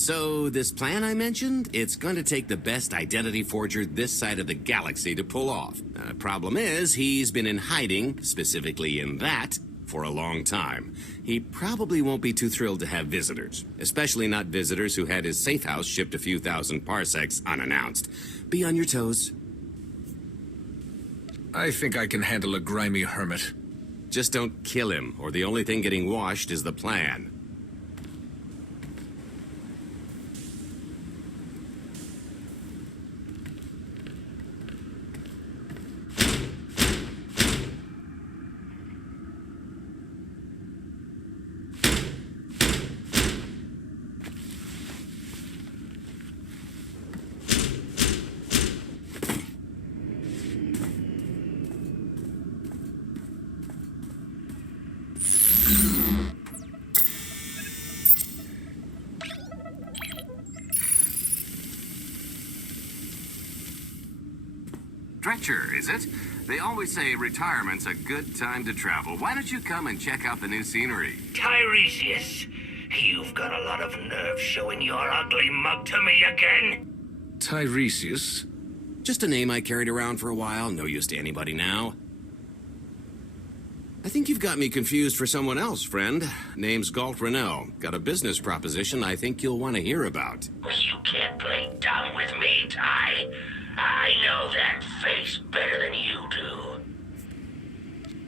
So, this plan I mentioned, it's going to take the best identity forger this side of the galaxy to pull off. Problem is, he's been in hiding, specifically in that, for a long time. He probably won't be too thrilled to have visitors, especially not visitors who had his safe house shipped a few thousand parsecs unannounced. Be on your toes. I think I can handle a grimy hermit. Just don't kill him, or the only thing getting washed is the plan. Stretcher, is it? They always say retirement's a good time to travel. Why don't you come and check out the new scenery? Tiresias, you've got a lot of nerve showing your ugly mug to me again. Tiresias? Just a name I carried around for a while. No use to anybody now. I think you've got me confused for someone else, friend. Name's Galt Renault. Got a business proposition I think you'll want to hear about. You can't play dumb with me, Ty. I know that face better than you do.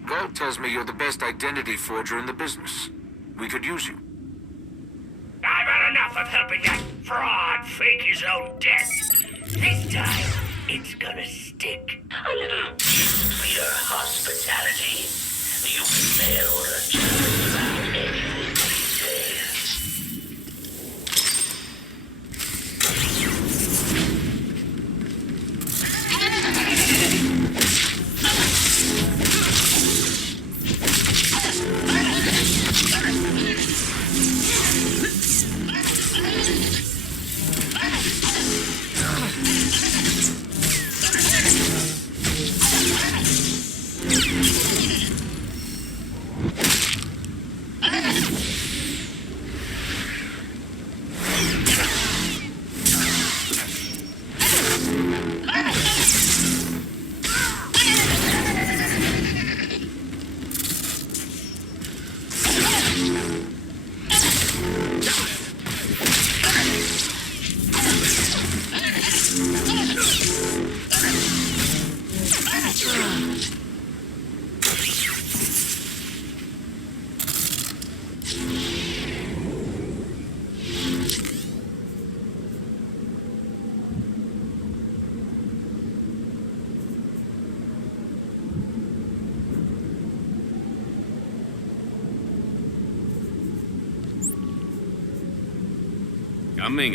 Galt tells me you're the best identity forger in the business. We could use you. I've had enough of helping that fraud fake his own death. This time, it's gonna stick. A little gift for your hospitality. You failed a job without any details.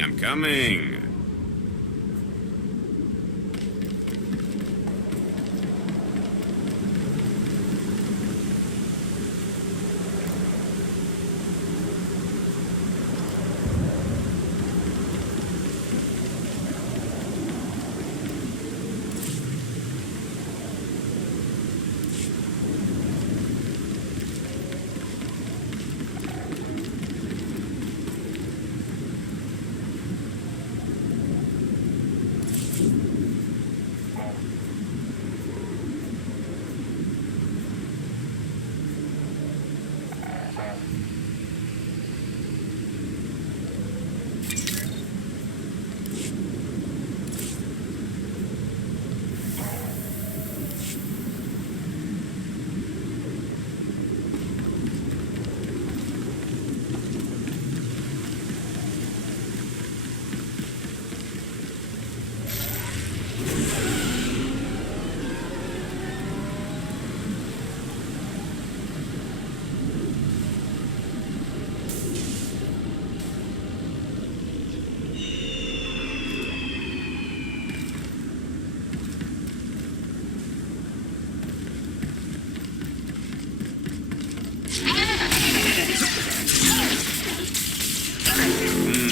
I'm coming.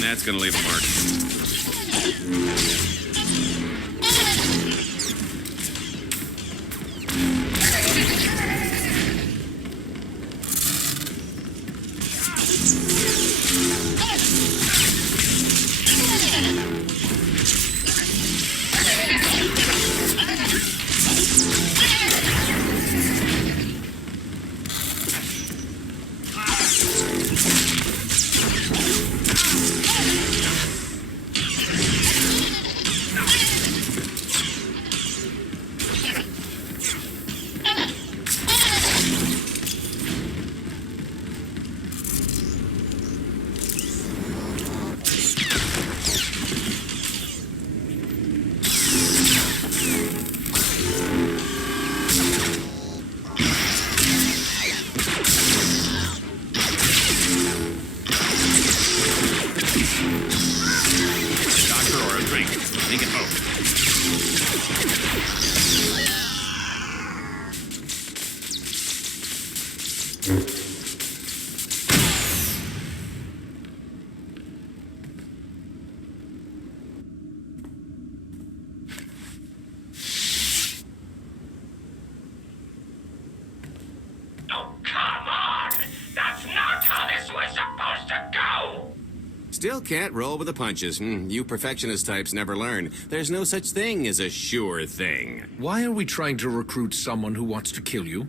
That's gonna leave a mark. Oh, come on! That's not how this was supposed to go! Still can't roll with the punches. You perfectionist types never learn. There's no such thing as a sure thing. Why are we trying to recruit someone who wants to kill you?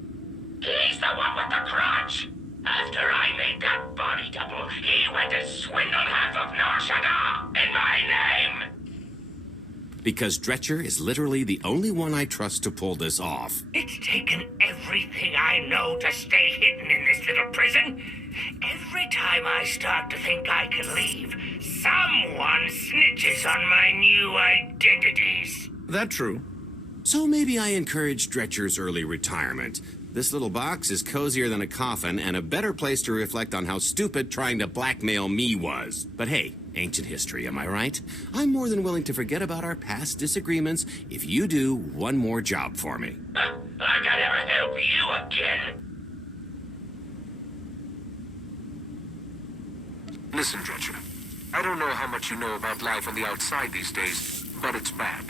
He's the one with the crutch. After I made that body double, he went to swindle half of Norshada in my name. Because Dretcher is literally the only one I trust to pull this off. It's taken everything I know to stay hidden in this little prison. Every time I start to think I can leave, someone snitches on my new identities. That true? So maybe I encourage Dretcher's early retirement. This little box is cozier than a coffin and a better place to reflect on how stupid trying to blackmail me was. But hey, ancient history, am I right? I'm more than willing to forget about our past disagreements if you do one more job for me. I can never help you again. Listen, Dretcher. I don't know how much you know about life on the outside these days, but it's bad.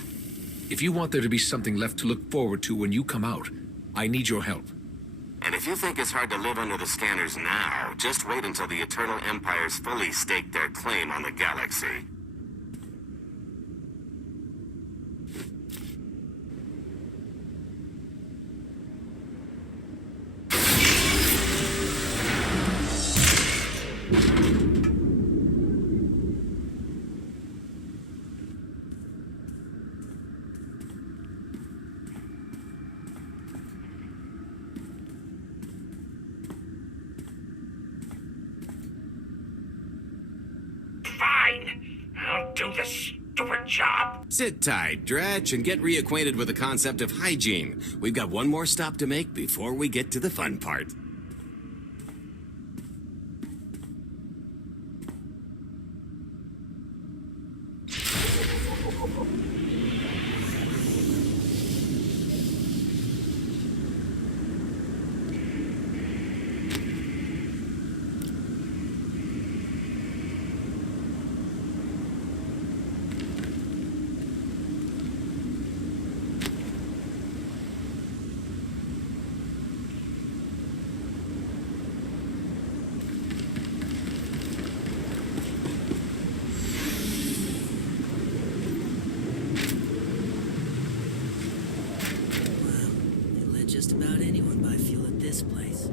If you want there to be something left to look forward to when you come out, I need your help. And if you think it's hard to live under the scanners now, just wait until the Eternal Empires fully stake their claim on the galaxy. Fine. I'll do the stupid job. Sit tight, Dretch, and get reacquainted with the concept of hygiene. We've got one more stop to make before we get to the fun part. Just about anyone buy fuel at this place.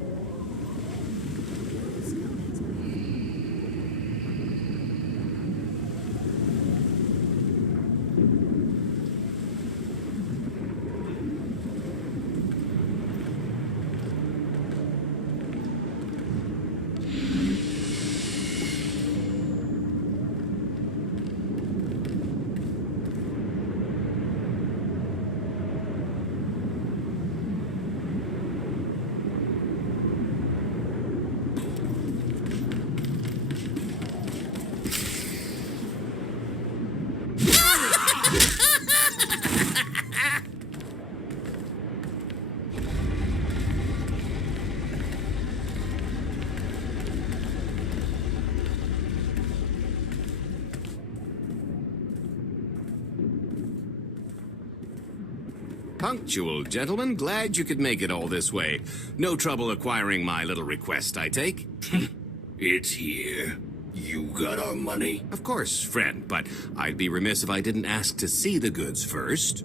Punctual, gentlemen. Glad you could make it all this way. No trouble acquiring my little request, I take? It's here. You got our money? Of course, friend, but I'd be remiss if I didn't ask to see the goods first.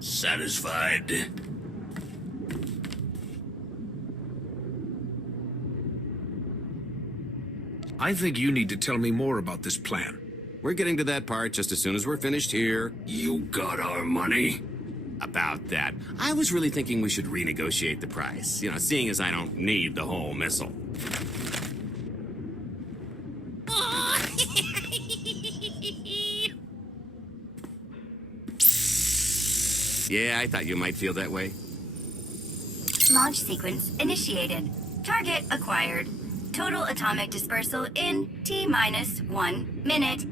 Satisfied? I think you need to tell me more about this plan. We're getting to that part just as soon as we're finished here. You got our money? About that, I was really thinking we should renegotiate the price. You know, seeing as I don't need the whole missile. Yeah, I thought you might feel that way. Launch sequence initiated. Target acquired. Total atomic dispersal in T-minus 1 minute.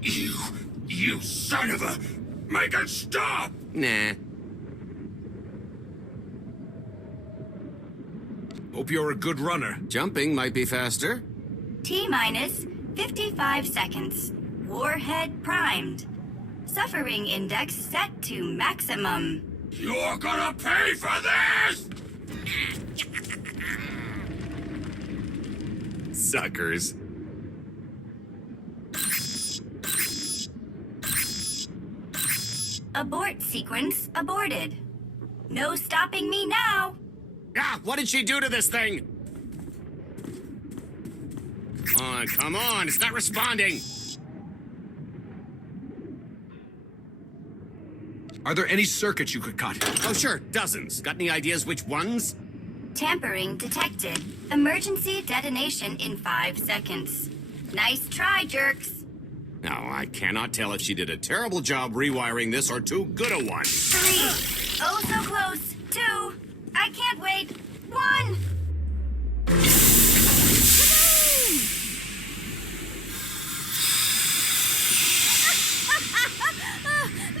You son of a... Make it stop! Nah. Hope you're a good runner. Jumping might be faster. T-minus 55 seconds. Warhead primed. Suffering index set to maximum. You're gonna pay for this! Suckers. Abort sequence aborted. No stopping me now. Ah, what did she do to this thing? Come on, it's not responding. Are there any circuits you could cut? Oh, sure, dozens. Got any ideas which ones? Tampering detected. Emergency detonation in 5 seconds. Nice try, jerks. No, I cannot tell if she did a terrible job rewiring this or too good a one. 3. Oh, so close. 2. I can't wait. 1.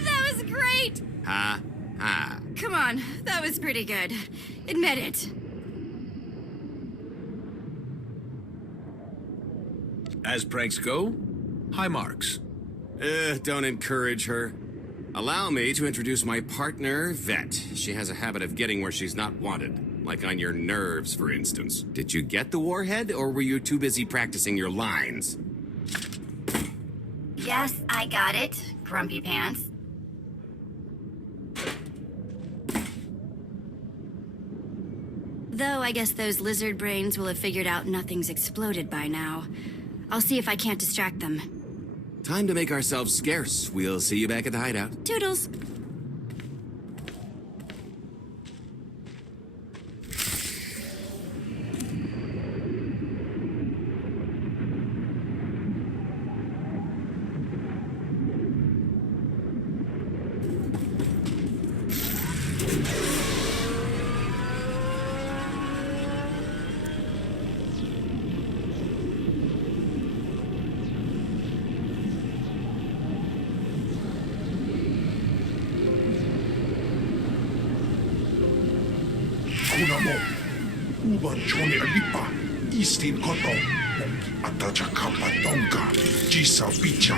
That was great! Ha, ha. Come on, that was pretty good. Admit it. As pranks go, high marks. Don't encourage her. Allow me to introduce my partner, Vet. She has a habit of getting where she's not wanted. Like on your nerves, for instance. Did you get the warhead, or were you too busy practicing your lines? Yes, I got it, Grumpy Pants. Though I guess those lizard brains will have figured out nothing's exploded by now. I'll see if I can't distract them. Time to make ourselves scarce. We'll see you back at the hideout. Toodles! Kunamo, Uban Chone Alipa, Eastin Koto, Ataja Kapa Tonka, Jisa Picha.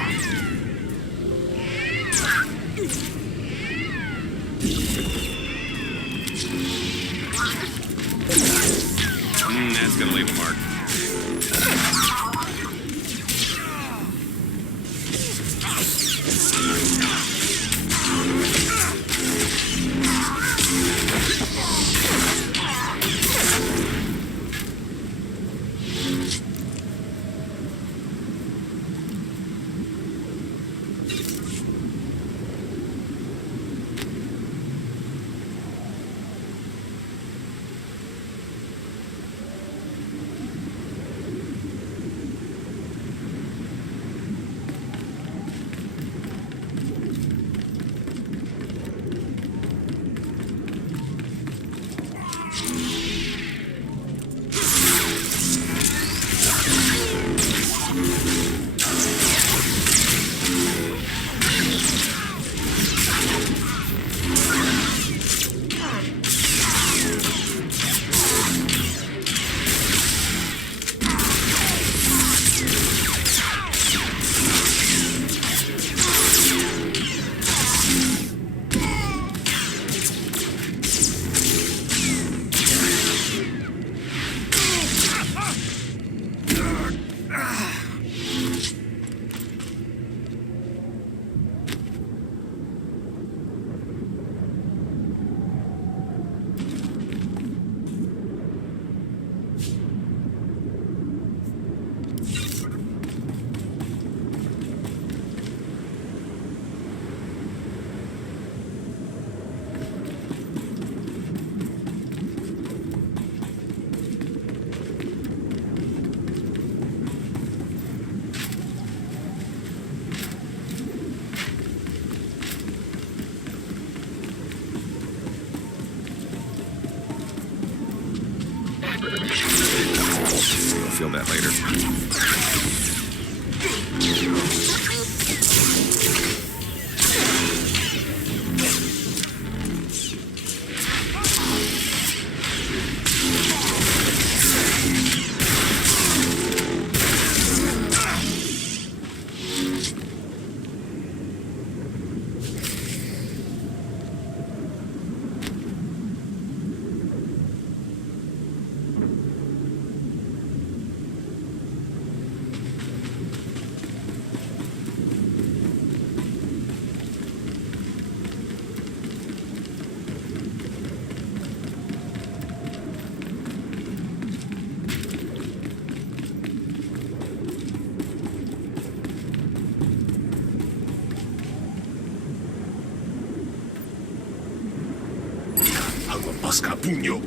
That's gonna leave a mark. handle that later. Agua pasca puño.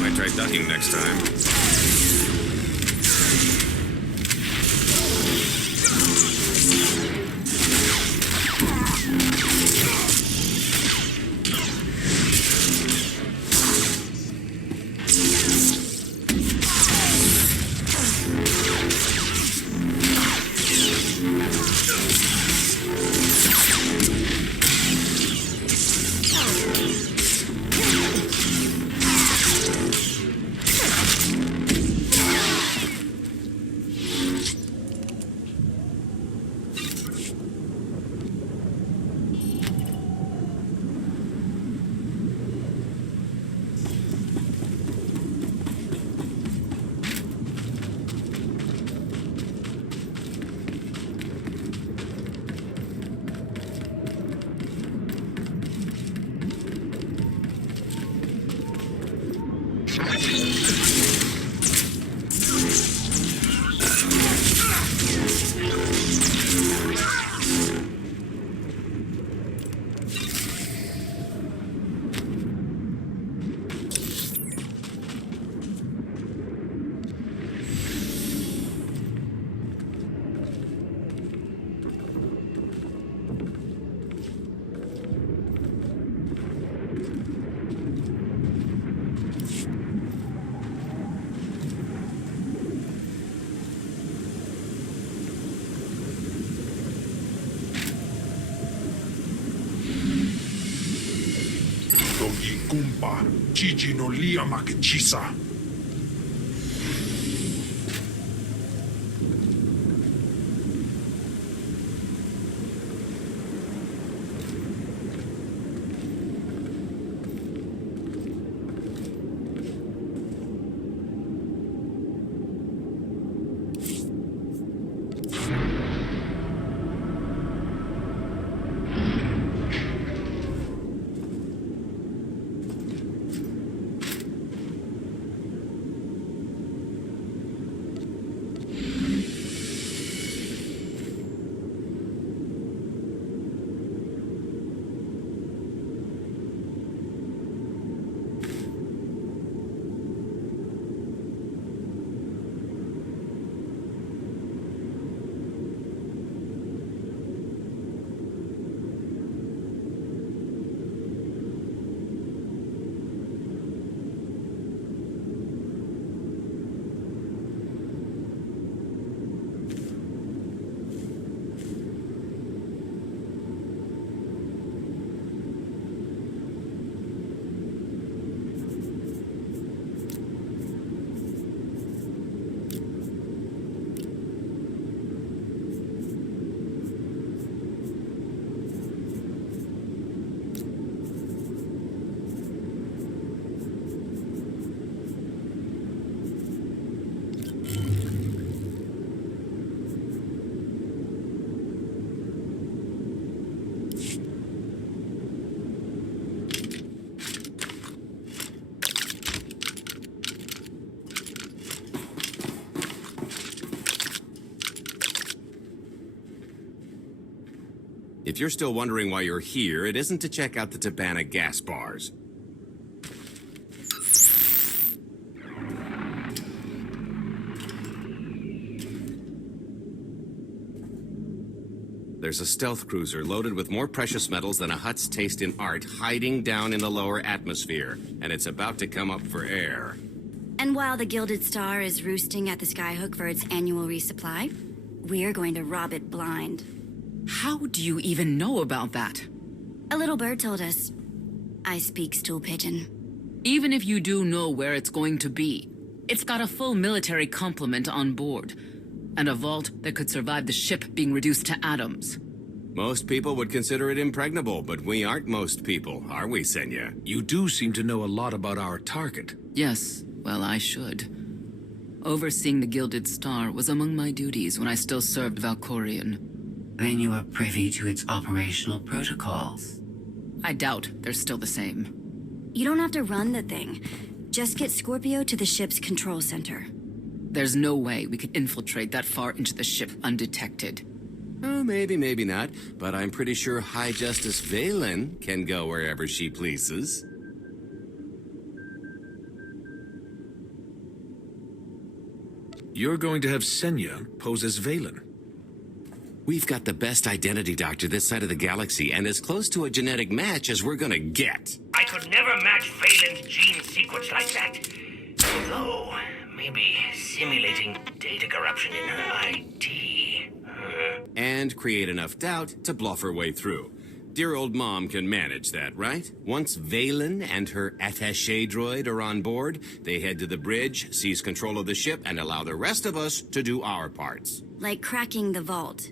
Might try ducking next time. Dogi kumpa, Gigi no lia makechisa. If you're still wondering why you're here, it isn't to check out the Tabana gas bars. There's a stealth cruiser loaded with more precious metals than a Hutt's taste in art hiding down in the lower atmosphere, and it's about to come up for air. And while the Gilded Star is roosting at the Skyhook for its annual resupply, we're going to rob it blind. How do you even know about that? A little bird told us. I speak stool pigeon. Even if you do know where it's going to be, it's got a full military complement on board, and a vault that could survive the ship being reduced to atoms. Most people would consider it impregnable, but we aren't most people, are we, Senya? You do seem to know a lot about our target. Yes, well, I should. Overseeing the Gilded Star was among my duties when I still served Valkorion. Then you are privy to its operational protocols. I doubt they're still the same. You don't have to run the thing. Just get Scorpio to the ship's control center. There's no way we could infiltrate that far into the ship undetected. Oh, maybe, maybe not. But I'm pretty sure High Justice Valen can go wherever she pleases. You're going to have Senya pose as Valen. We've got the best identity doctor this side of the galaxy, and as close to a genetic match as we're gonna get. I could never match Phelan's gene sequence like that. Although, maybe simulating data corruption in her ID. And create enough doubt to bluff her way through. Dear old mom can manage that, right? Once Valen and her attaché droid are on board, they head to the bridge, seize control of the ship, and allow the rest of us to do our parts. Like cracking the vault.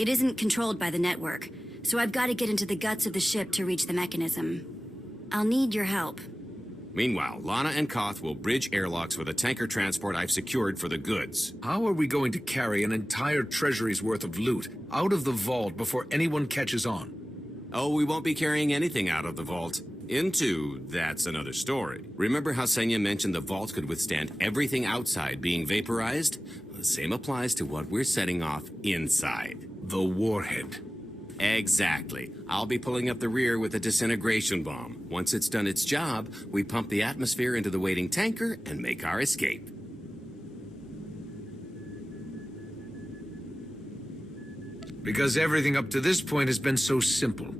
It isn't controlled by the network, so I've got to get into the guts of the ship to reach the mechanism. I'll need your help. Meanwhile, Lana and Koth will bridge airlocks with a tanker transport I've secured for the goods. How are we going to carry an entire treasury's worth of loot out of the vault before anyone catches on? Oh, we won't be carrying anything out of the vault. Into, that's another story. Remember how Senya mentioned the vault could withstand everything outside being vaporized? The same applies to what we're setting off inside. The warhead. Exactly. I'll be pulling up the rear with a disintegration bomb. Once it's done its job, we pump the atmosphere into the waiting tanker and make our escape. Because everything up to this point has been so simple.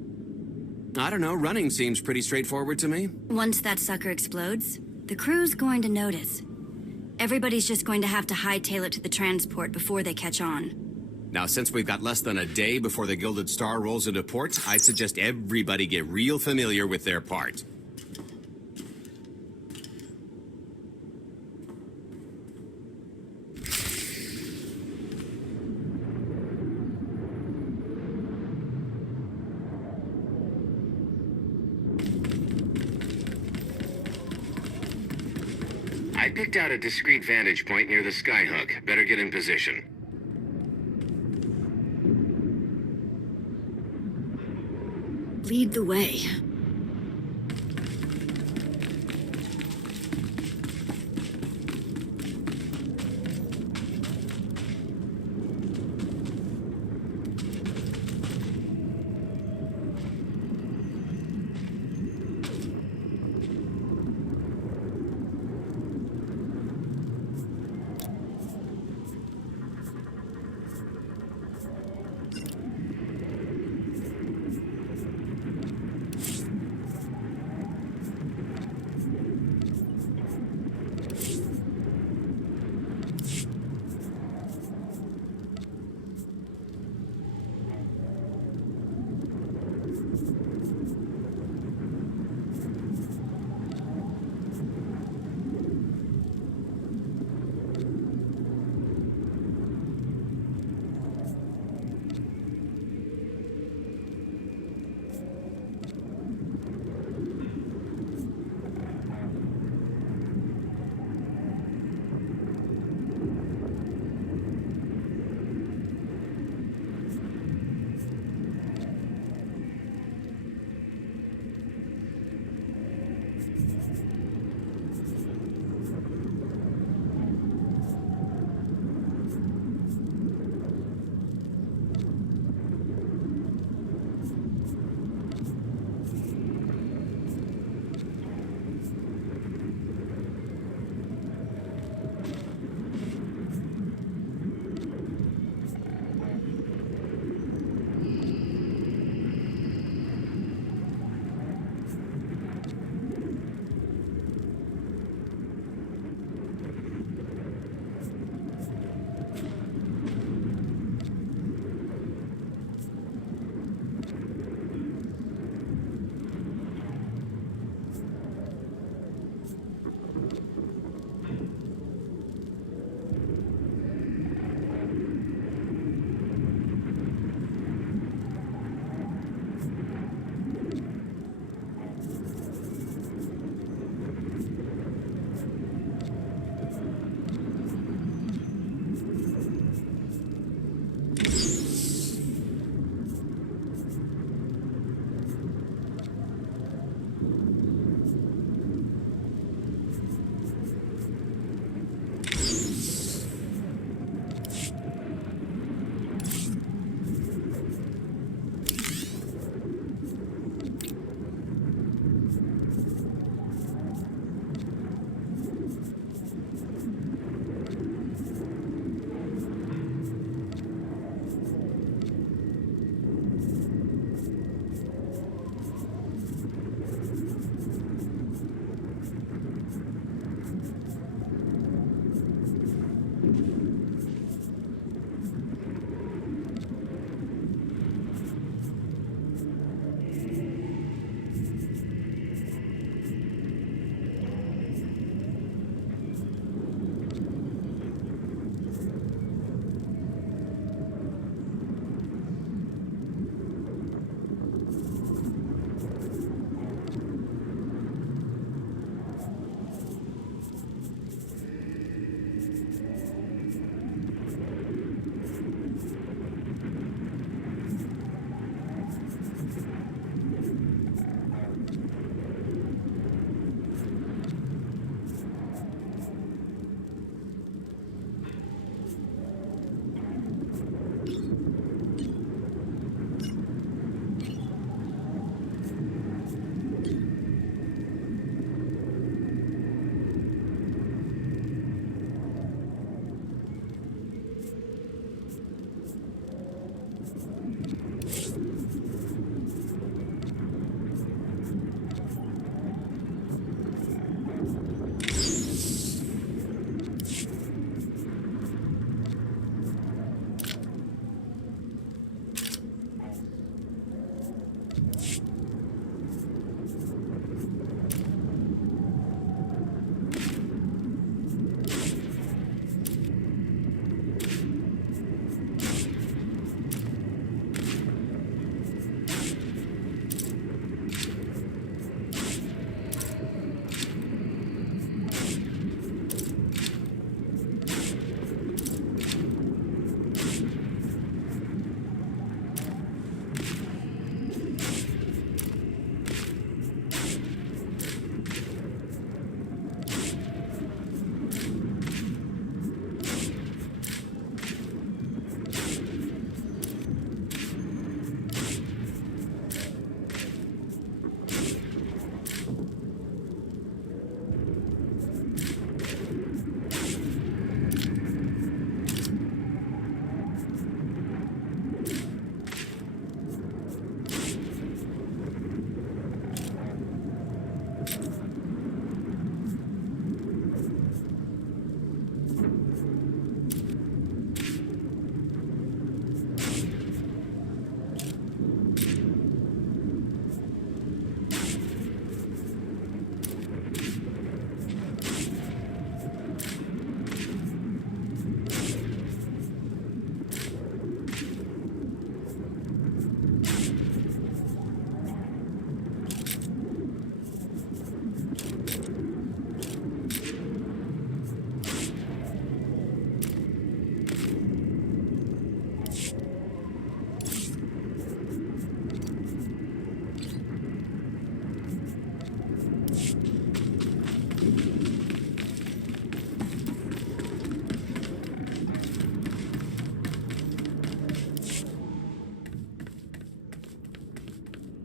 I don't know, running seems pretty straightforward to me. Once that sucker explodes, the crew's going to notice. Everybody's just going to have to hightail it to the transport before they catch on. Now, since we've got less than a day before the Gilded Star rolls into port, I suggest everybody get real familiar with their part. I picked out a discreet vantage point near the skyhook. Better get in position. Lead the way.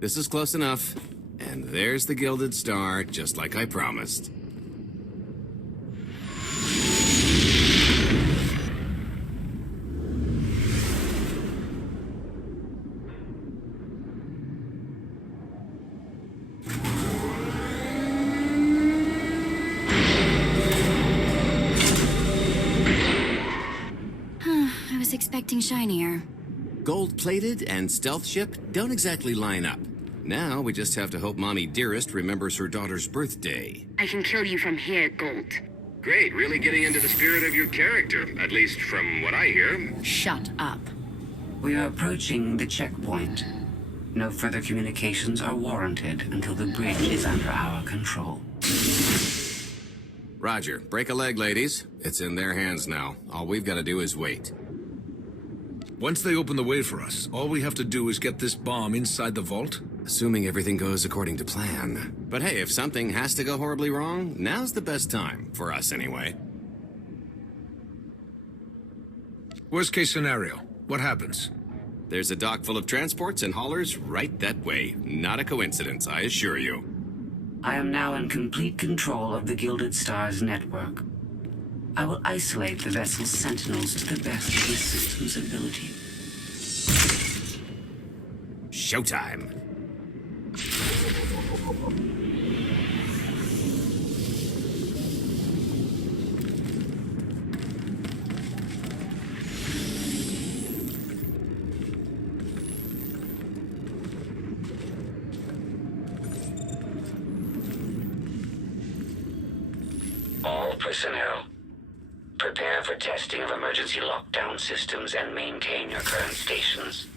This is close enough. And there's the Gilded Star, just like I promised. I was expecting shinier. Gold-plated and stealth ship don't exactly line up. Now we just have to hope Mommy Dearest remembers her daughter's birthday. I can kill you from here, Gold. Great, really getting into the spirit of your character, at least from what I hear. Shut up. We are approaching the checkpoint. No further communications are warranted until the bridge is under our control. Roger. Break a leg, ladies. It's in their hands now. All we've got to do is wait. Once they open the way for us, all we have to do is get this bomb inside the vault? Assuming everything goes according to plan. But hey, if something has to go horribly wrong, now's the best time. For us, anyway. Worst case scenario, what happens? There's a dock full of transports and haulers right that way. Not a coincidence, I assure you. I am now in complete control of the Gilded Star's network. I will isolate the vessel's sentinels to the best of the system's ability. Showtime. All personnel, prepare for testing of emergency lockdown systems and maintain your current stations.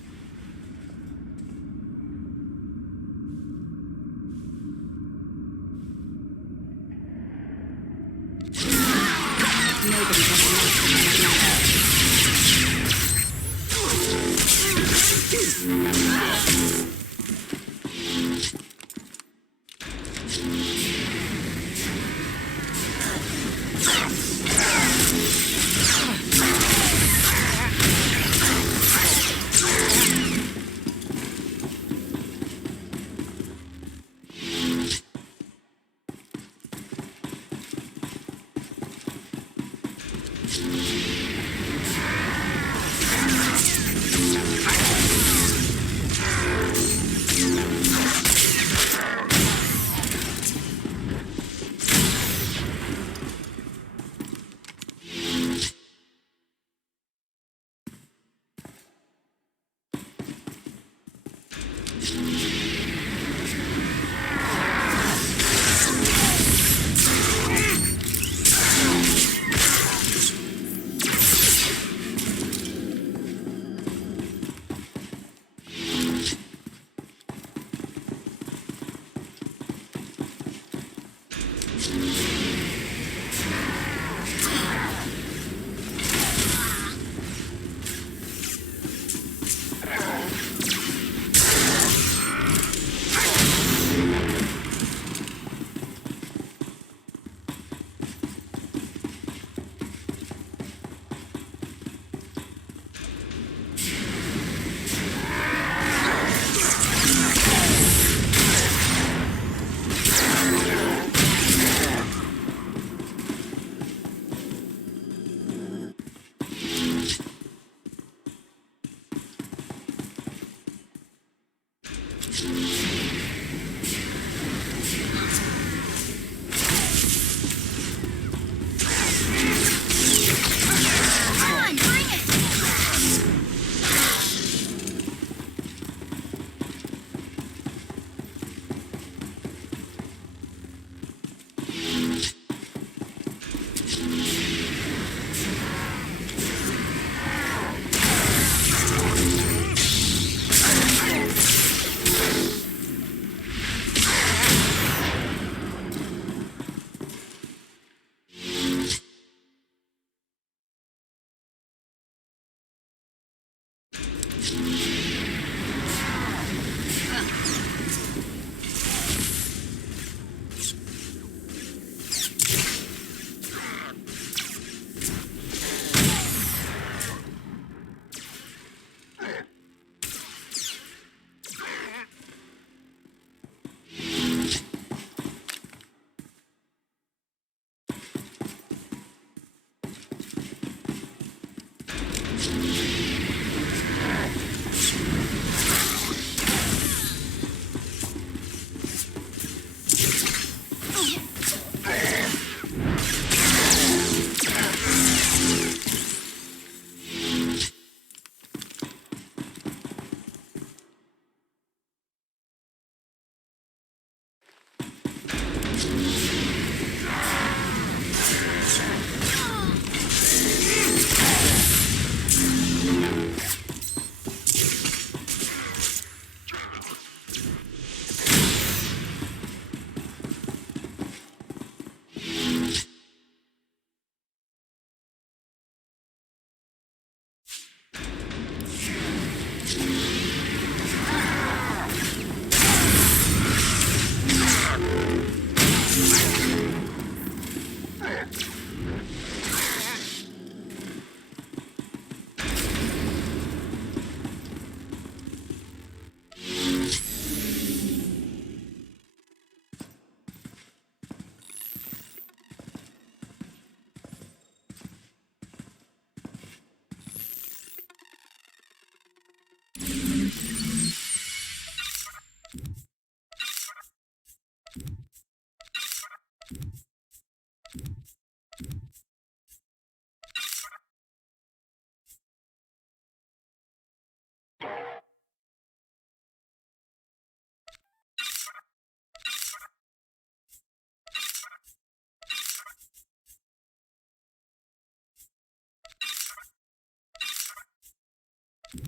You're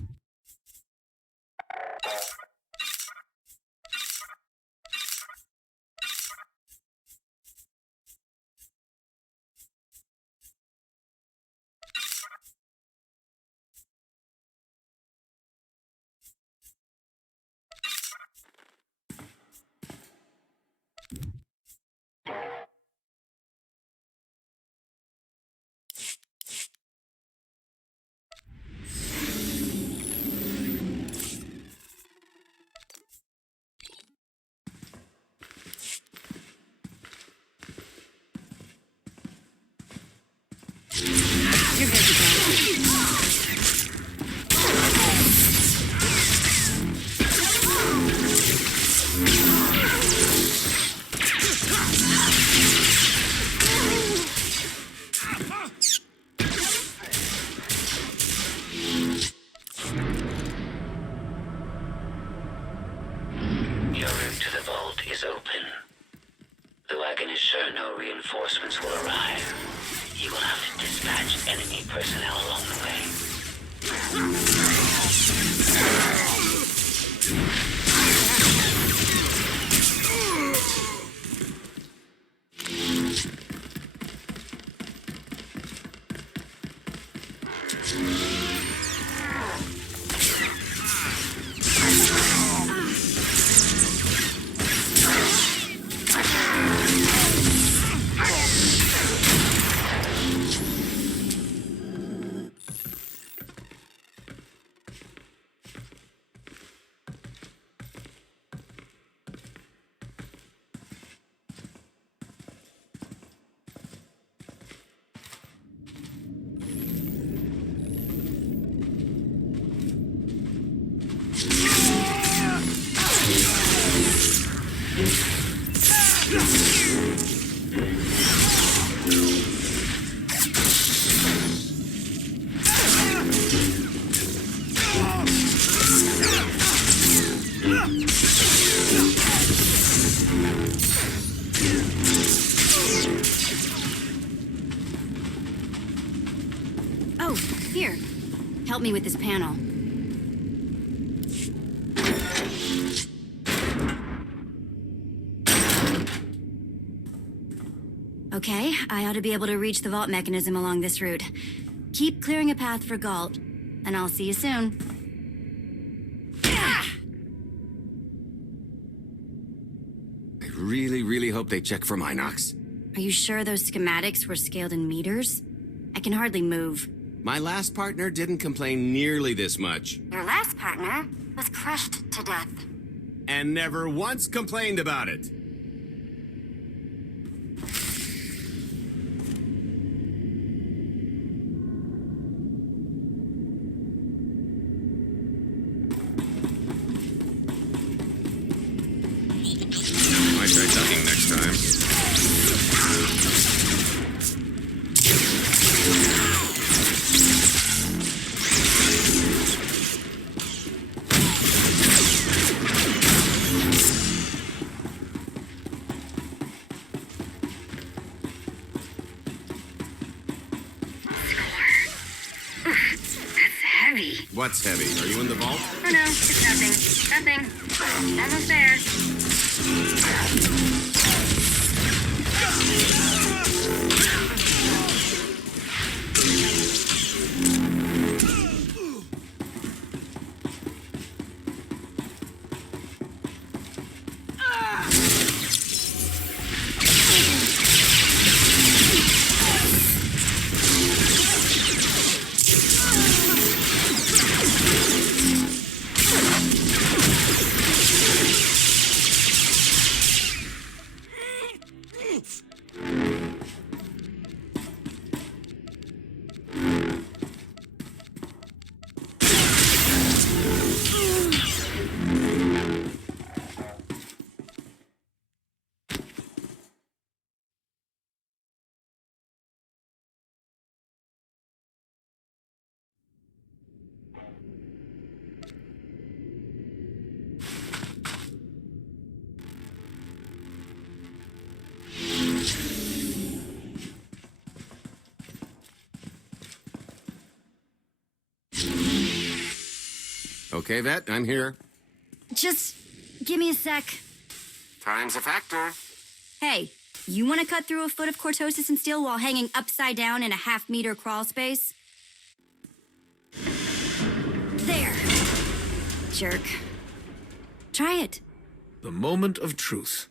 good to go. Your route to the vault is open. Though I can assure no reinforcements will arrive, you will have to dispatch enemy personnel along the way. Oh, here. Help me with this panel. Okay, I ought to be able to reach the vault mechanism along this route. Keep clearing a path for Galt, and I'll see you soon. I really hope they check for Minox. Are you sure those schematics were scaled in meters? I can hardly move. My last partner didn't complain nearly this much. Your last partner was crushed to death. And never once complained about it. Might try ducking next time. What's heavy? Are you in the vault? Oh no, it's nothing. Almost there. Okay, Vet, I'm here. Just give me a sec. Time's a factor. Hey, you want to cut through a foot of cortosis and steel while hanging upside down in a half-meter crawl space? There. Jerk. Try it. The moment of truth.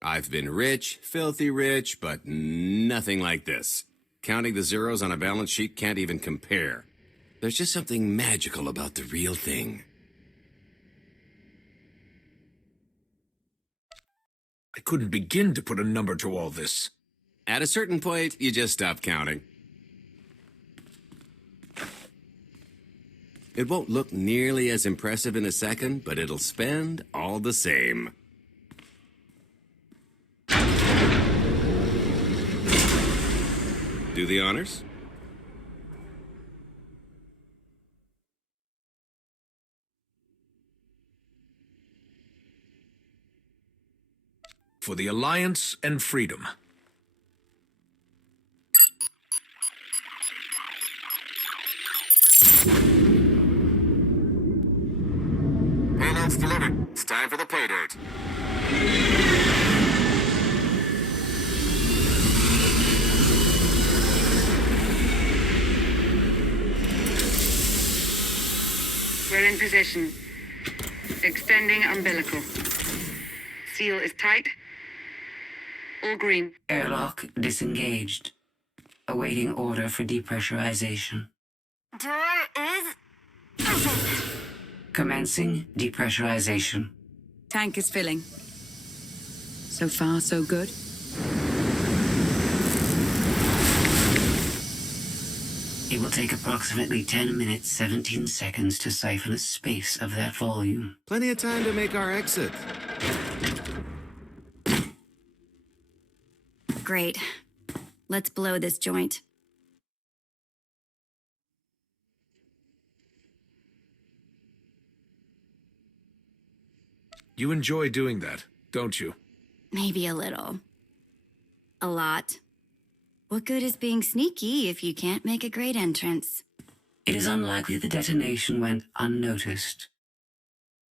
I've been rich, filthy rich, but nothing like this. Counting the zeros on a balance sheet can't even compare. There's just something magical about the real thing. I couldn't begin to put a number to all this. At a certain point, you just stop counting. It won't look nearly as impressive in a second, but it'll spend all the same. Do the honors? For the Alliance and freedom. Payload's delivered. It's time for the pay dirt. We're in position. Extending umbilical. Seal is tight. All green. Airlock disengaged. Awaiting order for depressurization. Door is open. Commencing depressurization. Tank is filling. So far, so good. It will take approximately 10 minutes, 17 seconds to siphon a space of that volume. Plenty of time to make our exit. Great. Let's blow this joint. You enjoy doing that, don't you? Maybe a little. A lot. What good is being sneaky if you can't make a great entrance? It is unlikely the detonation went unnoticed.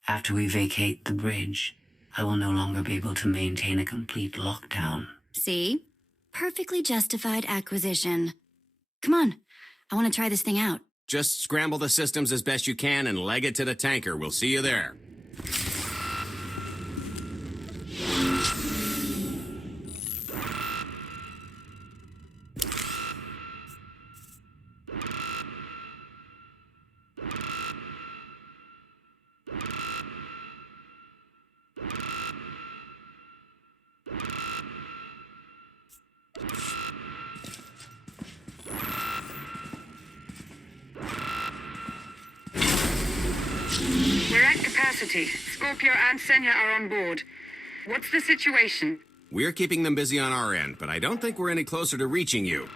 After we vacate the bridge, I will no longer be able to maintain a complete lockdown. See? Perfectly justified acquisition. Come on. I want to try this thing out. Just scramble the systems as best you can and leg it to the tanker. We'll see you there. We're at capacity. Scorpio and Senya are on board. What's the situation? We're keeping them busy on our end, but I don't think we're any closer to reaching you.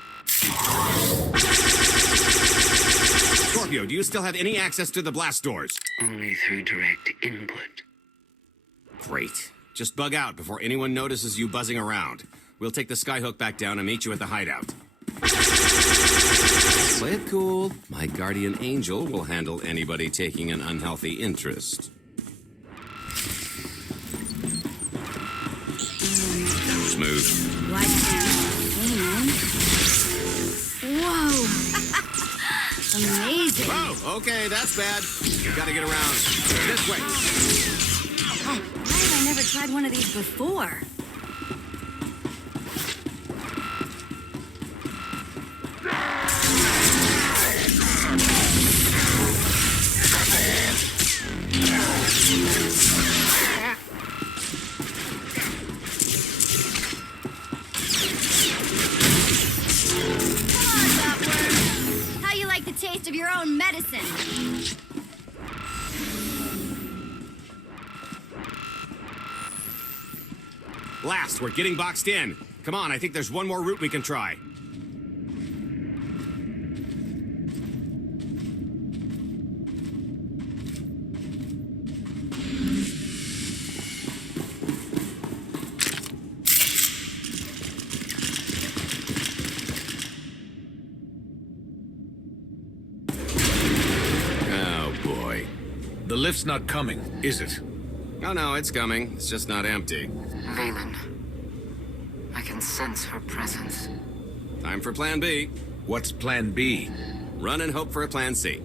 Scorpio, do you still have any access to the blast doors? Only through direct input. Great. Just bug out before anyone notices you buzzing around. We'll take the skyhook back down and meet you at the hideout. Play it cool. My guardian angel will handle anybody taking an unhealthy interest. Smooth. Whoa! Amazing. Whoa, okay, that's bad. You gotta get around. This way. Why have I never tried one of these before? How you like the taste of your own medicine? Blast, we're getting boxed in. Come on, I think there's one more route we can try. The lift's not coming, is it? Oh no, it's coming. It's just not empty. Valen. I can sense her presence. Time for Plan B. What's Plan B? Run and hope for a Plan C.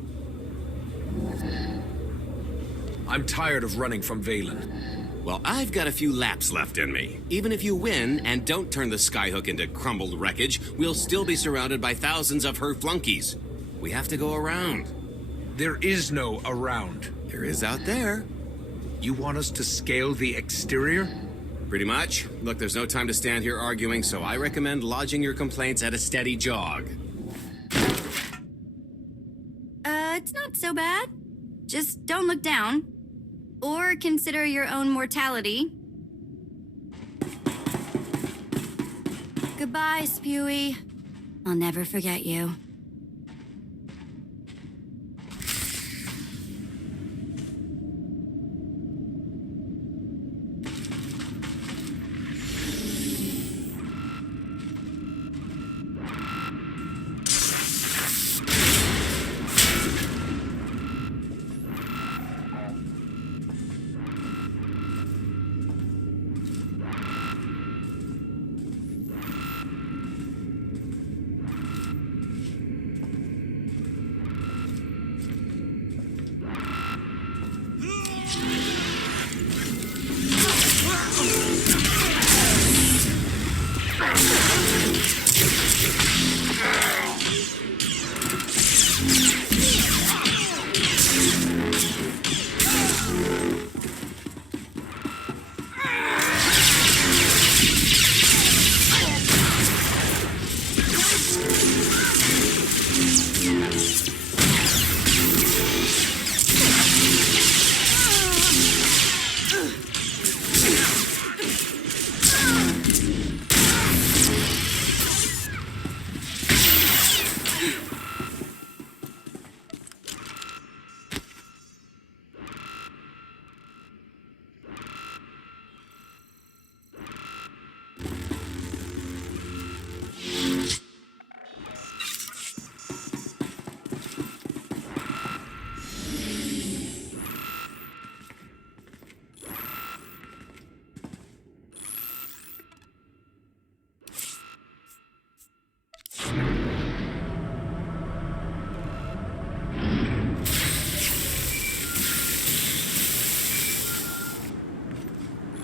I'm tired of running from Valen. Well, I've got a few laps left in me. Even if you win and don't turn the skyhook into crumbled wreckage, we'll still be surrounded by thousands of her flunkies. We have to go around. There is no around. There is out there. You want us to scale the exterior? Pretty much. Look, there's no time to stand here arguing, so I recommend lodging your complaints at a steady jog. It's not so bad. Just don't look down. Or consider your own mortality. Goodbye, Spewy. I'll never forget you.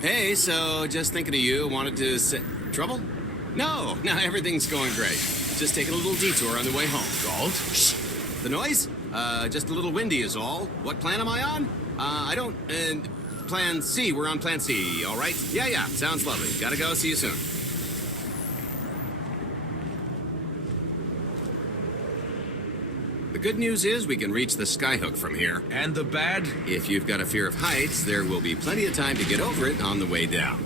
Hey, so just thinking of you, wanted to say... Trouble? No, everything's going great. Just taking a little detour on the way home. Galt? Shh! The noise? Just a little windy is all. What plan am I on? I don't... Plan C. We're on Plan C, all right? Yeah, sounds lovely. Gotta go. See you soon. The good news is we can reach the skyhook from here. And the bad? If you've got a fear of heights, there will be plenty of time to get over it on the way down.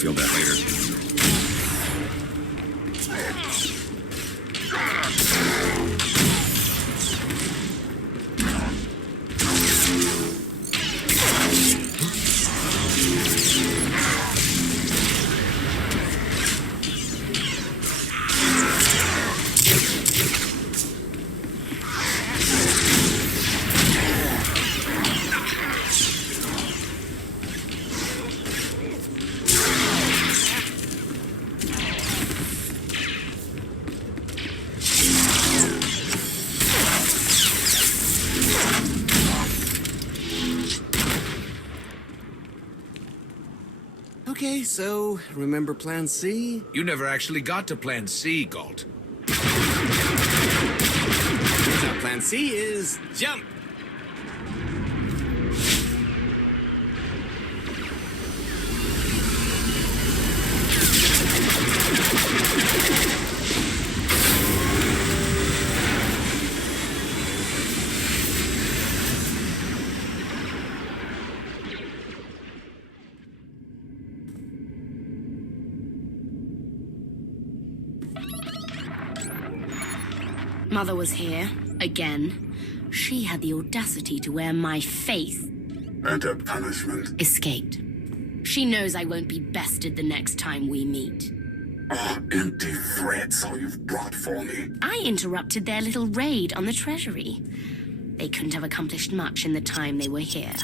Feel that later. Okay, so remember Plan C? You never actually got to Plan C, Galt. can see is jump. Mother was here, again. She had the audacity to wear my face. And her punishment? Escaped. She knows I won't be bested the next time we meet. Empty threats all you've brought for me. I interrupted their little raid on the treasury. They couldn't have accomplished much in the time they were here.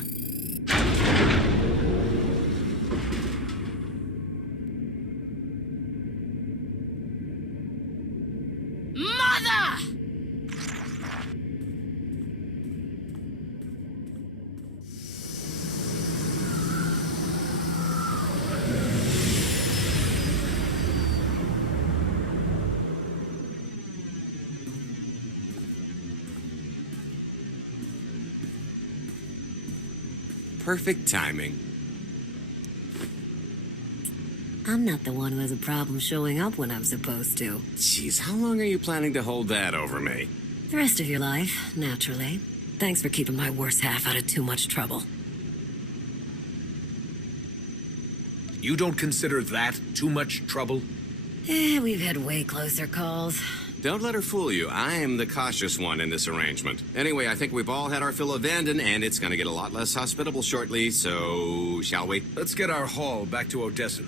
Mother! Perfect timing. I'm not the one who has a problem showing up when I'm supposed to. Jeez, how long are you planning to hold that over me? The rest of your life, naturally. Thanks for keeping my worse half out of too much trouble. You don't consider that too much trouble? We've had way closer calls. Don't let her fool you. I am the cautious one in this arrangement. Anyway, I think we've all had our fill of Vanden, and it's gonna get a lot less hospitable shortly, so shall we? Let's get our haul back to Odessa.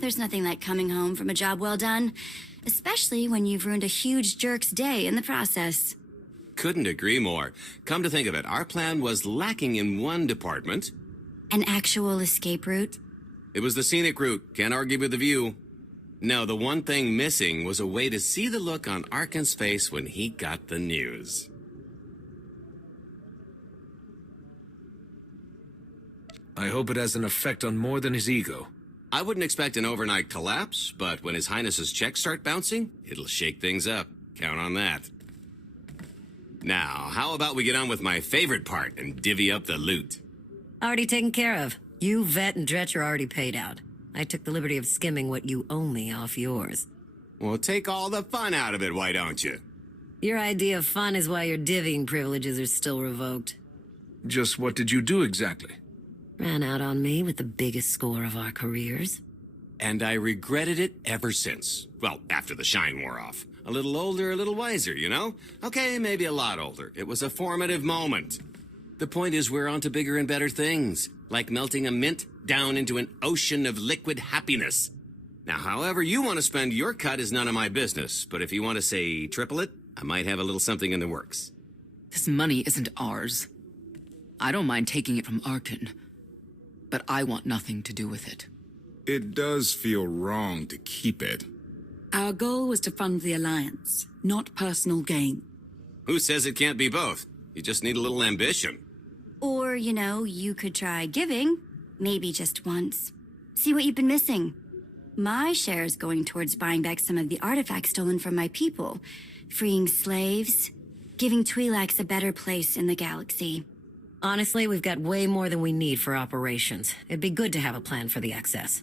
There's nothing like coming home from a job well done, especially when you've ruined a huge jerk's day in the process. Couldn't agree more. Come to think of it, our plan was lacking in one department. An actual escape route? It was the scenic route. Can't argue with the view. No, the one thing missing was a way to see the look on Arkan's face when he got the news. I hope it has an effect on more than his ego. I wouldn't expect an overnight collapse, but when His Highness's checks start bouncing, it'll shake things up. Count on that. Now, how about we get on with my favorite part and divvy up the loot? Already taken care of. You, Vet, and Dretch are already paid out. I took the liberty of skimming what you owe me off yours. Well, take all the fun out of it, why don't you? Your idea of fun is why your divvying privileges are still revoked. Just what did you do exactly? Ran out on me with the biggest score of our careers. And I regretted it ever since. Well, after the shine wore off. A little older, a little wiser, you know? Okay, maybe a lot older. It was a formative moment. The point is we're on to bigger and better things, like melting a mint down into an ocean of liquid happiness. Now, however you want to spend your cut is none of my business, but if you want to say triple it, I might have a little something in the works. This money isn't ours. I don't mind taking it from Arkan, but I want nothing to do with it. It does feel wrong to keep it. Our goal was to fund the Alliance, not personal gain. Who says it can't be both? You just need a little ambition. Or, you know, you could try giving. Maybe just once. See what you've been missing. My share is going towards buying back some of the artifacts stolen from my people, freeing slaves, giving Twi'leks a better place in the galaxy. Honestly, we've got way more than we need for operations. It'd be good to have a plan for the excess.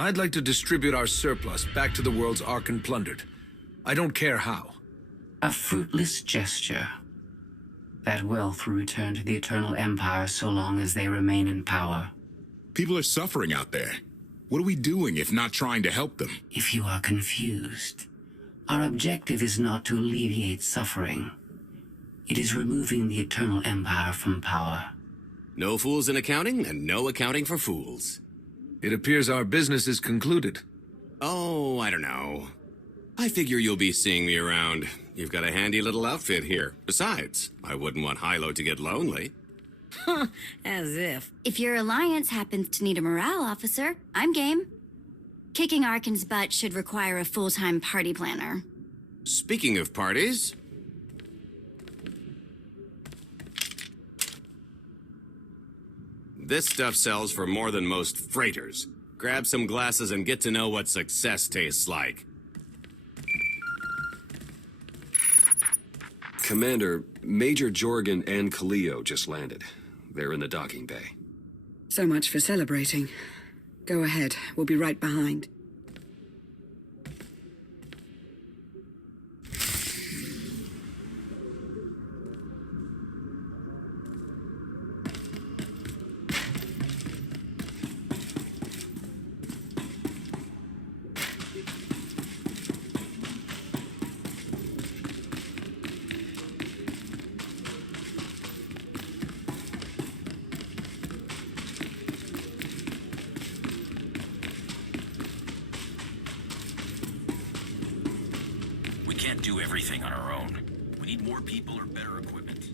I'd like to distribute our surplus back to the worlds Arkan plundered. I don't care how. A fruitless gesture. That wealth will return to the Eternal Empire so long as they remain in power. People are suffering out there. What are we doing if not trying to help them? If you are confused, our objective is not to alleviate suffering. It is removing the Eternal Empire from power. No fools in accounting, and no accounting for fools. It appears our business is concluded. Oh, I don't know. I figure you'll be seeing me around. You've got a handy little outfit here. Besides, I wouldn't want Hilo to get lonely. As if. If your alliance happens to need a morale officer, I'm game. Kicking Arkan's butt should require a full-time party planner. Speaking of parties... This stuff sells for more than most freighters. Grab some glasses and get to know what success tastes like. Commander, Major Jorgen and Kaleo just landed. They're in the docking bay. So much for celebrating. Go ahead. We'll be right behind. Can't do everything on our own. We need more people or better equipment.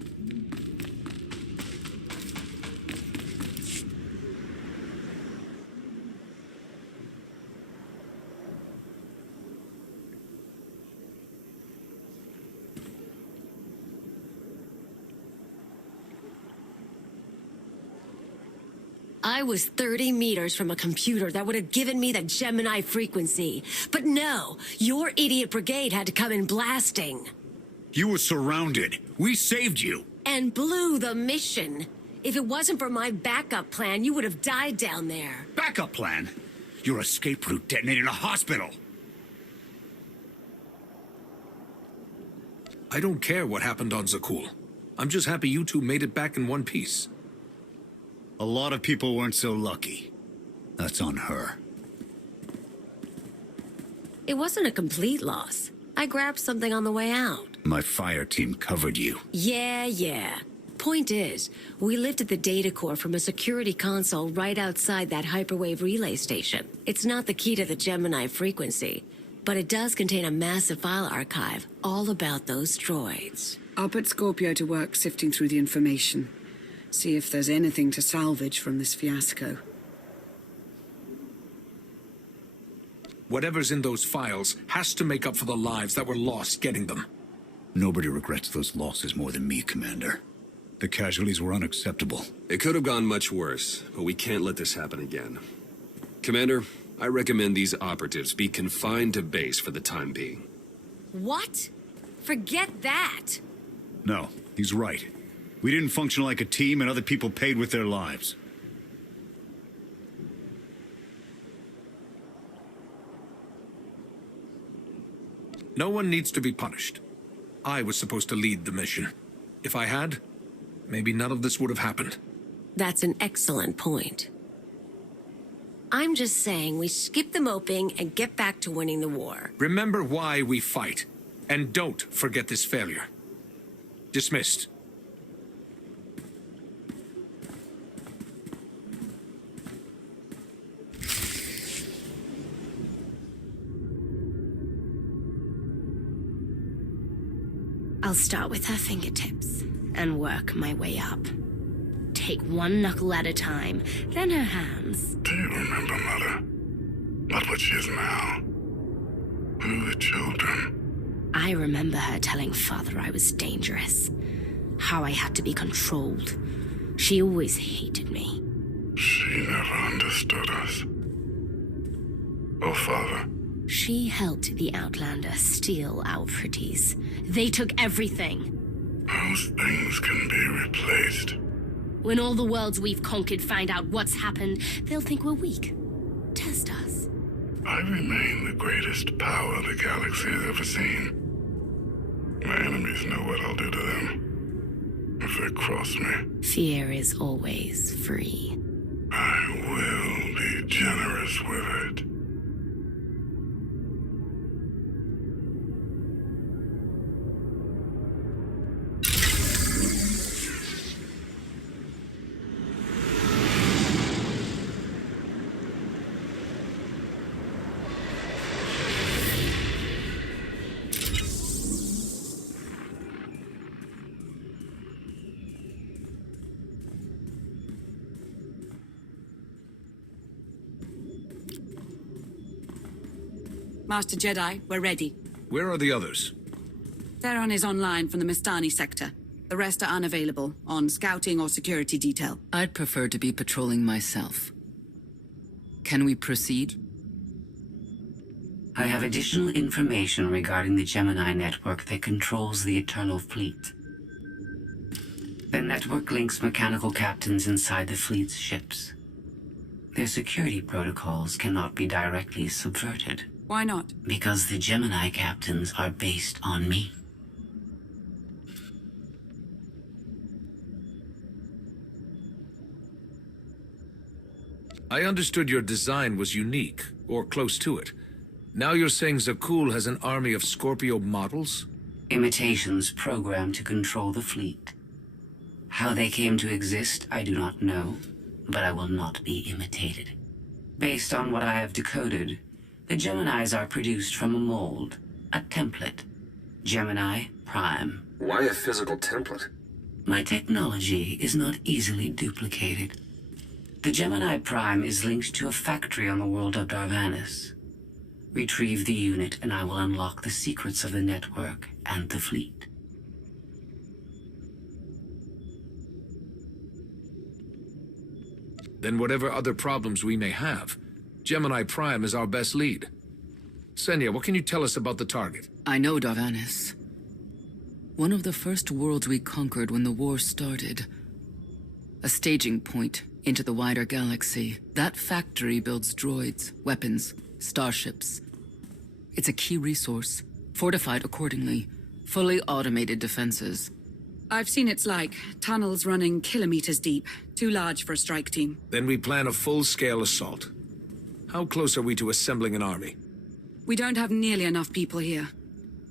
I was 30 meters from a computer that would have given me the Gemini frequency. But no, your idiot brigade had to come in blasting. You were surrounded. We saved you. And blew the mission. If it wasn't for my backup plan, you would have died down there. Backup plan? Your escape route detonated a hospital. I don't care what happened on Zakuul. I'm just happy you two made it back in one piece. A lot of people weren't so lucky. That's on her. It wasn't a complete loss. I grabbed something on the way out. My fire team covered you. Yeah. Point is, we lifted the data core from a security console right outside that hyperwave relay station. It's not the key to the Gemini frequency, but it does contain a massive file archive all about those droids. I'll put Scorpio to work sifting through the information. See if there's anything to salvage from this fiasco. Whatever's in those files has to make up for the lives that were lost getting them. Nobody regrets those losses more than me, Commander. The casualties were unacceptable. It could have gone much worse, but we can't let this happen again. Commander, I recommend these operatives be confined to base for the time being. What? Forget that! No, he's right. We didn't function like a team, and other people paid with their lives. No one needs to be punished. I was supposed to lead the mission. If I had, maybe none of this would have happened. That's an excellent point. I'm just saying we skip the moping and get back to winning the war. Remember why we fight, and don't forget this failure. Dismissed. I'll start with her fingertips and work my way up. Take one knuckle at a time, then her hands. Do you remember, Mother? Not what she is now. We were children. I remember her telling Father I was dangerous. How I had to be controlled. She always hated me. She never understood us. Oh, Father. She helped the Outlander steal our pretties. They took everything. Those things can be replaced. When all the worlds we've conquered find out what's happened, they'll think we're weak. Test us. I remain the greatest power the galaxy has ever seen. My enemies know what I'll do to them if they cross me. Fear is always free. I will be generous with it. Master Jedi, we're ready. Where are the others? Theron is online from the Mistani sector. The rest are unavailable, on scouting or security detail. I'd prefer to be patrolling myself. Can we proceed? I have additional information regarding the Gemini network that controls the Eternal Fleet. The network links mechanical captains inside the fleet's ships. Their security protocols cannot be directly subverted. Why not? Because the Gemini captains are based on me. I understood your design was unique, or close to it. Now you're saying Zakuul has an army of Scorpio models? Imitations programmed to control the fleet. How they came to exist, I do not know, but I will not be imitated. Based on what I have decoded, the Geminis are produced from a mold, a template. Gemini Prime. Why a physical template? My technology is not easily duplicated. The Gemini Prime is linked to a factory on the world of Darvanis. Retrieve the unit and I will unlock the secrets of the network and the fleet. Then whatever other problems we may have, Gemini Prime is our best lead. Senya, what can you tell us about the target? I know Darvanis. One of the first worlds we conquered when the war started. A staging point into the wider galaxy. That factory builds droids, weapons, starships. It's a key resource, fortified accordingly, fully automated defenses. I've seen its like, tunnels running kilometers deep, too large for a strike team. Then we plan a full-scale assault. How close are we to assembling an army? We don't have nearly enough people here.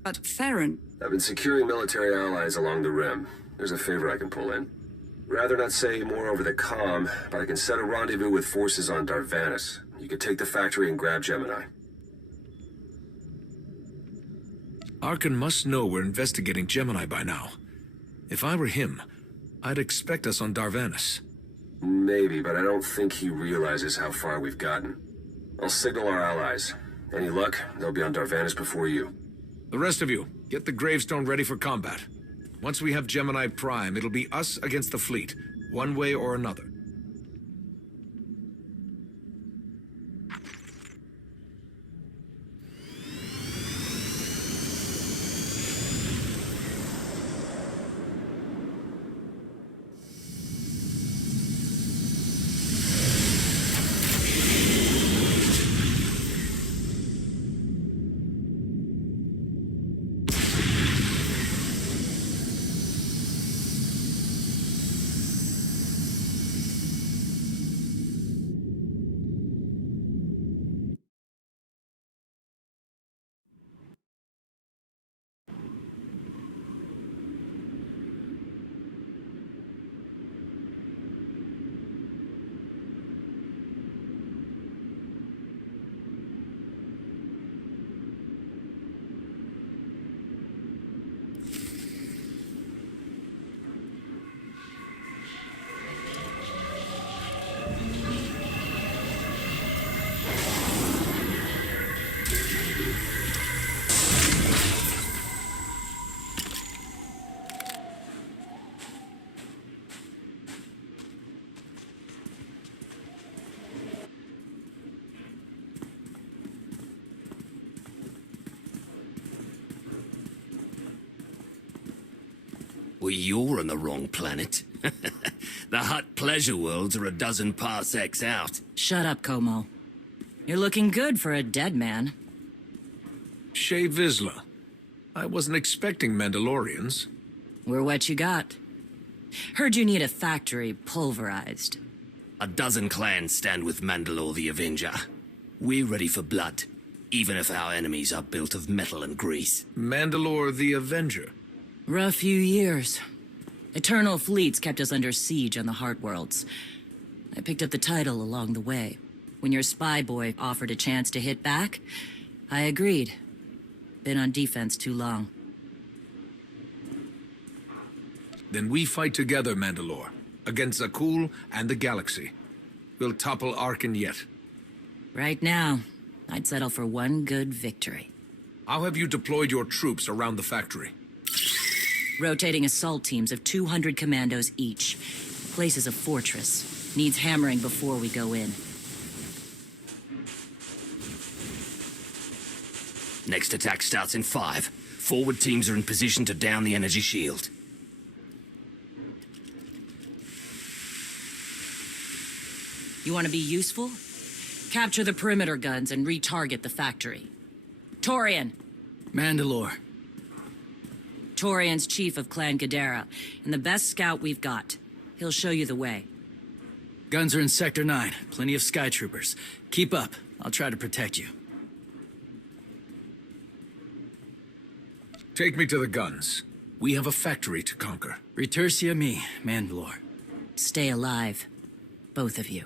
But Theron... I've been securing military allies along the rim. There's a favor I can pull in. Rather not say more over the comm, but I can set a rendezvous with forces on Darvanis. You can take the factory and grab Gemini. Arkan must know we're investigating Gemini by now. If I were him, I'd expect us on Darvanis. Maybe, but I don't think he realizes how far we've gotten. I'll signal our allies. Any luck, they'll be on Darvanis before you. The rest of you, get the gravestone ready for combat. Once we have Gemini Prime, it'll be us against the fleet, one way or another. Well, you're on the wrong planet. The hot pleasure worlds are a dozen parsecs out. Shut up, Como. You're looking good for a dead man. Shay Vizsla. I wasn't expecting Mandalorians. We're what you got. Heard you need a factory pulverized. A dozen clans stand with Mandalore the Avenger. We're ready for blood, even if our enemies are built of metal and grease. Mandalore the Avenger? Rough few years. Eternal fleets kept us under siege on the Heart Worlds. I picked up the title along the way. When your spy boy offered a chance to hit back, I agreed. Been on defense too long. Then we fight together, Mandalore, against Zakuul and the galaxy. We'll topple Arkin yet. Right now, I'd settle for one good victory. How have you deployed your troops around the factory? Rotating assault teams of 200 commandos each. Place is a fortress. Needs hammering before we go in. Next attack starts in 5. Forward teams are in position to down the energy shield. You want to be useful? Capture the perimeter guns and retarget the factory. Torian. Mandalore. Torian's chief of Clan Ghidorah, and the best scout we've got. He'll show you the way. Guns are in Sector 9. Plenty of sky troopers. Keep up. I'll try to protect you. Take me to the guns. We have a factory to conquer. Retursia me, Mandalore. Stay alive. Both of you.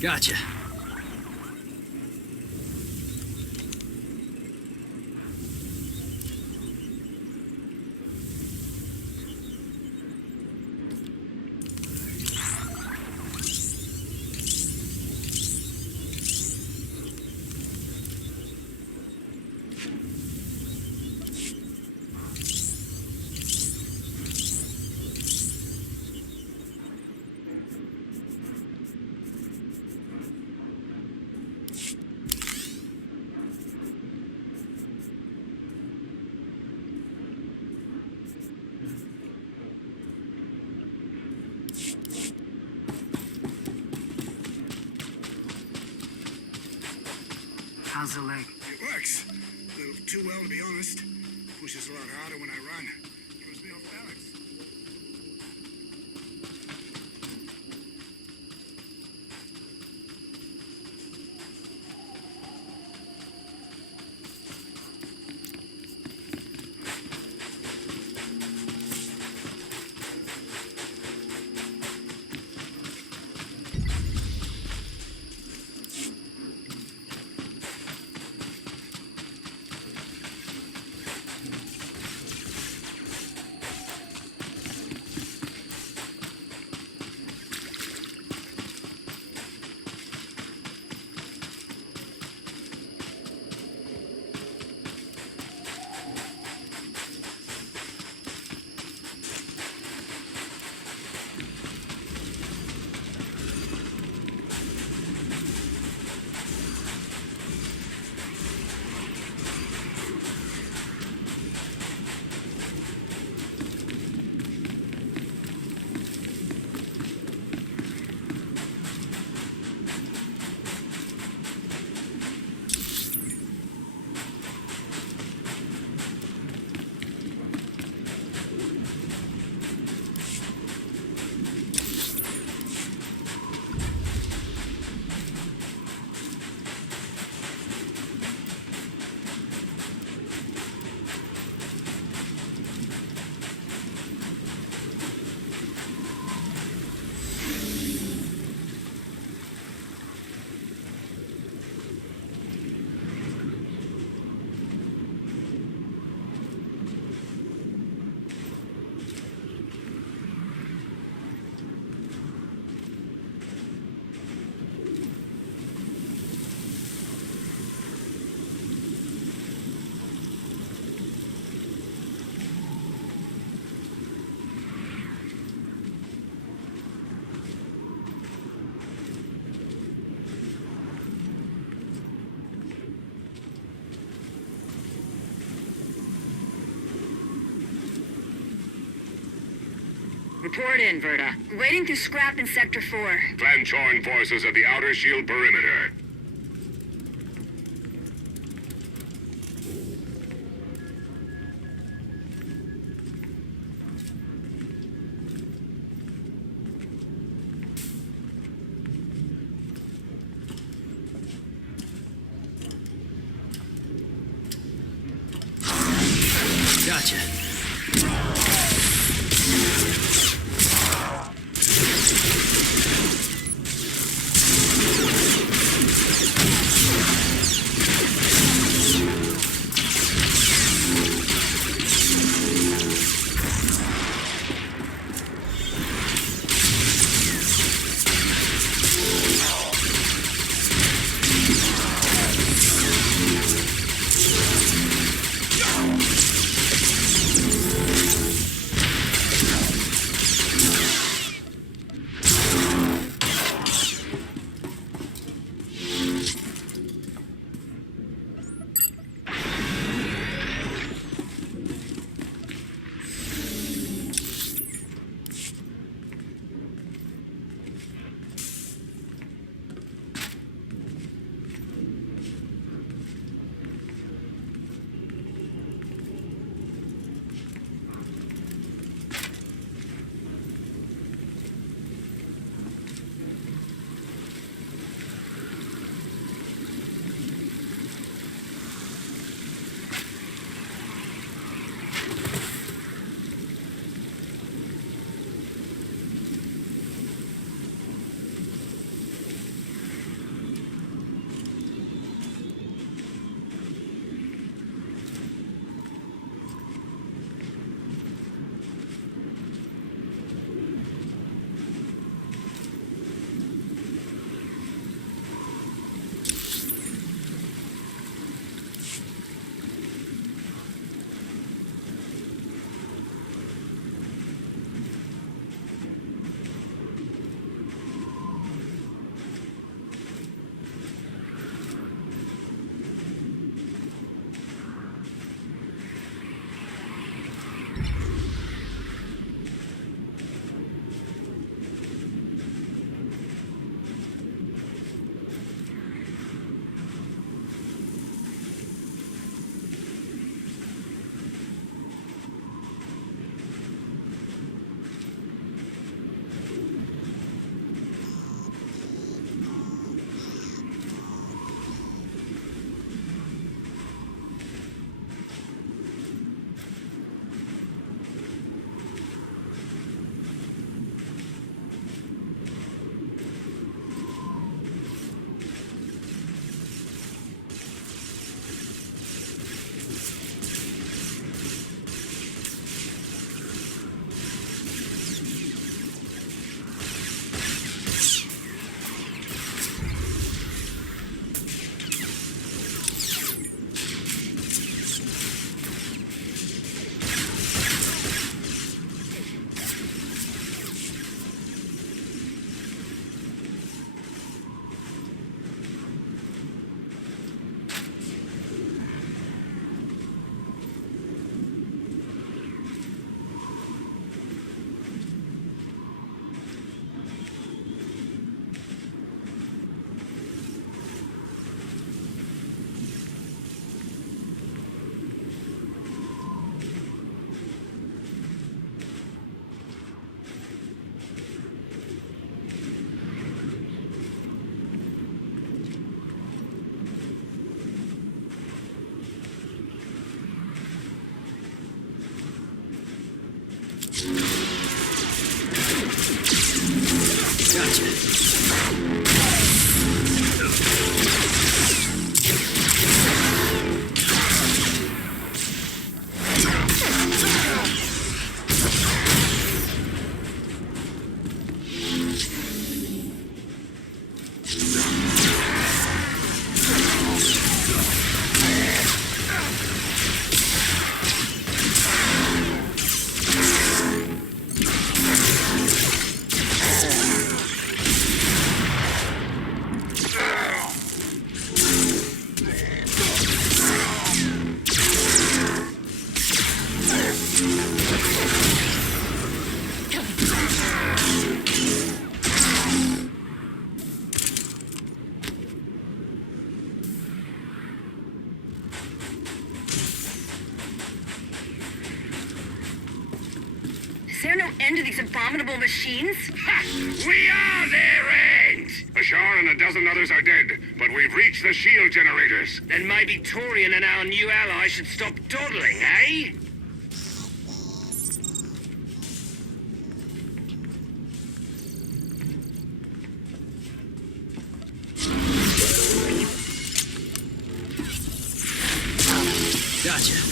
Gotcha. How's the leg? It works. A little too well, to be honest. Pushes a lot harder when I run. Throws me off balance. Report in, Verta. Waiting through scrap in Sector 4. Clan-torn forces at the outer shield perimeter. Gotcha. end to these abominable machines? Ha! We are their end! Ashar and a dozen others are dead, but we've reached the shield generators. Then maybe Torian and our new ally should stop dawdling, eh? Gotcha.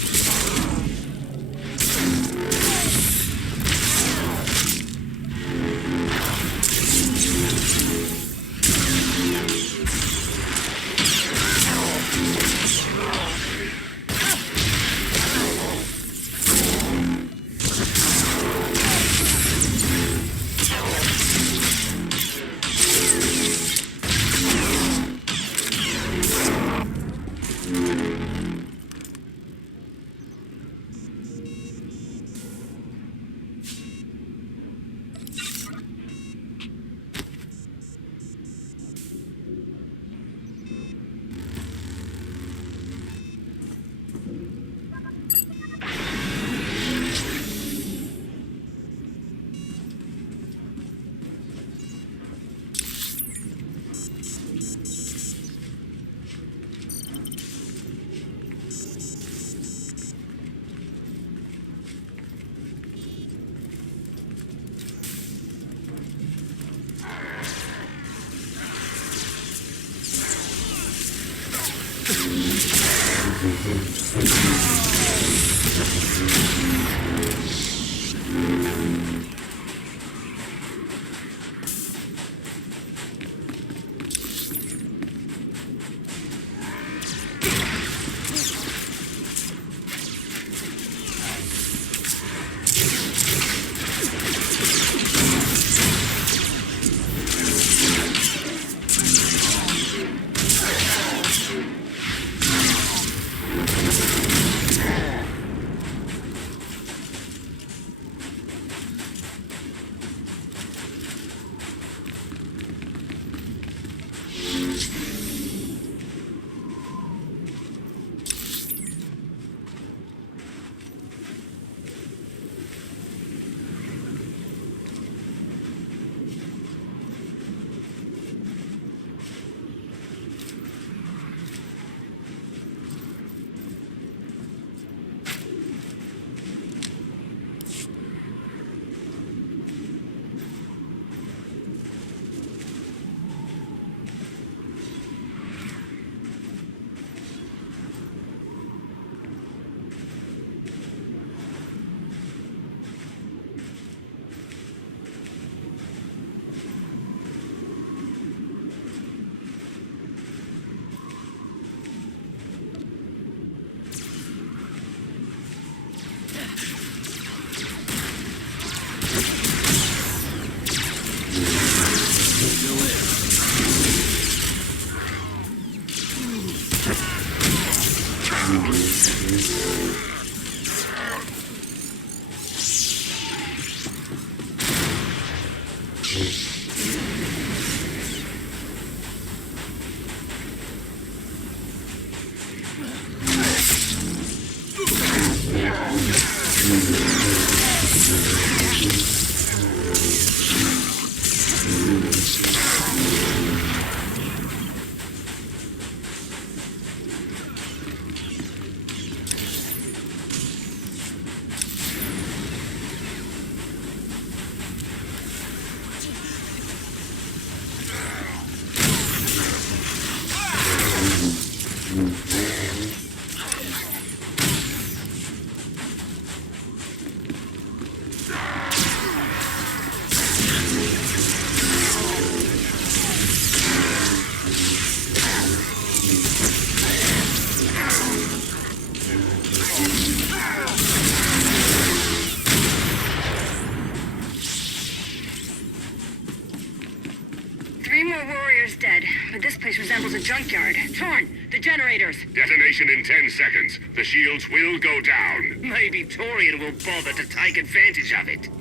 Junkyard. Torn, the generators. Detonation in 10 seconds. The shields will go down. Maybe Torian will bother to take advantage of it.